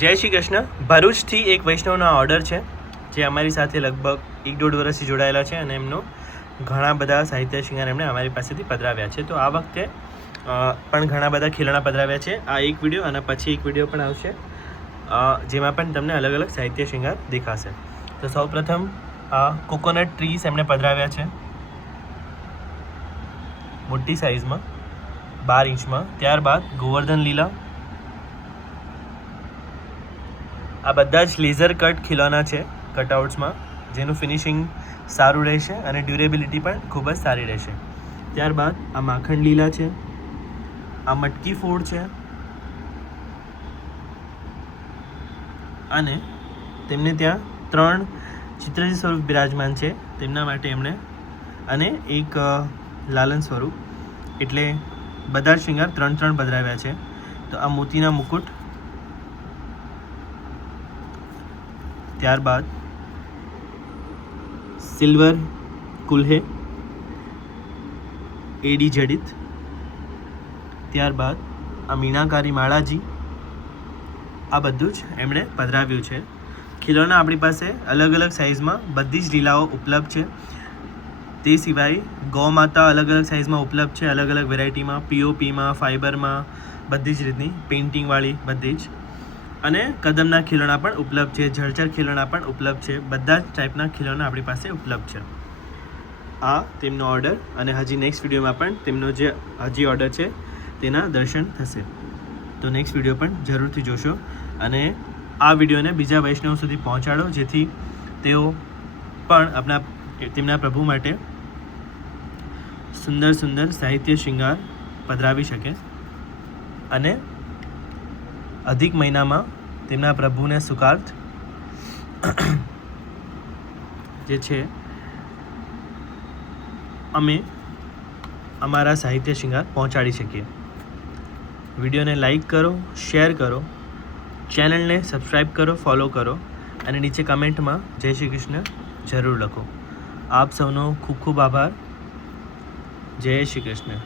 જય શ્રી કૃષ્ણ. ભરૂચથી એક વૈષ્ણવનો ઓર્ડર છે જે અમારી સાથે લગભગ 1-1.5 વર્ષથી જોડાયેલા છે અને એમનો ઘણા બધા સાહિત્ય શૃંગાર એમણે અમારી પાસેથી પધરાવ્યા છે. તો આ વખતે પણ ઘણા બધા ખીલણા પધરાવ્યા છે. આ એક વિડીયો અને પછી એક વિડીયો પણ આવશે જેમાં પણ તમને અલગ અલગ સાહિત્ય શૃંગાર દેખાશે. તો સૌપ્રથમ આ કોકોનટ ટ્રીસ એમણે પધરાવ્યા છે મોટી સાઇઝમાં 12 ઇંચમાં. ત્યારબાદ ગોવર્ધન લીલા, આ બધા જ લેઝર કટ ખીલોના છે કટઆઉટ્સમાં, જેનું ફિનિશિંગ સારું રહેશે અને ડ્યુરેબિલિટી પણ ખૂબ જ સારી રહેશે. ત્યારબાદ આ માખણ લીલા છે, આ મટકી ફોડ છે અને તેમને ત્યાં 3 ચિત્રજી સ્વરૂપ બિરાજમાન છે તેમના માટે એમણે, અને એક લાલન સ્વરૂપ, એટલે બધા શૃંગાર 3 પધરાવ્યા છે. તો આ મોતીના મુકુટ, ત્યારબાદ સિલ્વર કુલ્હે એડી જડિત, ત્યારબાદ આ મીણાકારી માળાજી, આ બધું જ એમણે પધરાવ્યું છે. ખીલોના આપણી પાસે અલગ અલગ સાઇઝમાં બધી જ લીલાઓ ઉપલબ્ધ છે. તે સિવાય ગૌ માતા અલગ અલગ સાઇઝમાં ઉપલબ્ધ છે, અલગ અલગ વેરાયટીમાં, પીઓપીમાં, ફાઇબરમાં, બધી જ રીતની પેઇન્ટિંગવાળી બધી જ, અને કદમના ખીલોના પણ ઉપલબ્ધ છે, જળચર ખીલોના પણ ઉપલબ્ધ છે. બધા જ ટાઈપના ખીલોના આપણી પાસે ઉપલબ્ધ છે. આ તેમનો ઓર્ડર, અને હજી નેક્સ્ટ વિડીયોમાં પણ તેમનો જે હજી ઓર્ડર છે તેના દર્શન થશે. તો નેક્સ્ટ વિડીયો પણ જરૂરથી જોશો અને આ વિડીયોને બીજા વૈષ્ણવ સુધી પહોંચાડો, જેથી તેઓ પણ તેમના પ્રભુ માટે સુંદર સુંદર સાહિત્ય શૃંગાર પધરાવી શકે અને અધિક મહિનામાં તેમના પ્રભુને સુખાર્થ જે છે અમે અમારા સાહિત્ય શૃંગાર પહોંચાડી શકીએ. વિડીયોને લાઈક કરો, શેર કરો, ચેનલને સબસ્ક્રાઈબ કરો, ફોલો કરો અને નીચે કમેન્ટમાં જય શ્રી કૃષ્ણ જરૂર લખો. આપ સૌનો ખૂબ ખૂબ આભાર. જય શ્રી કૃષ્ણ.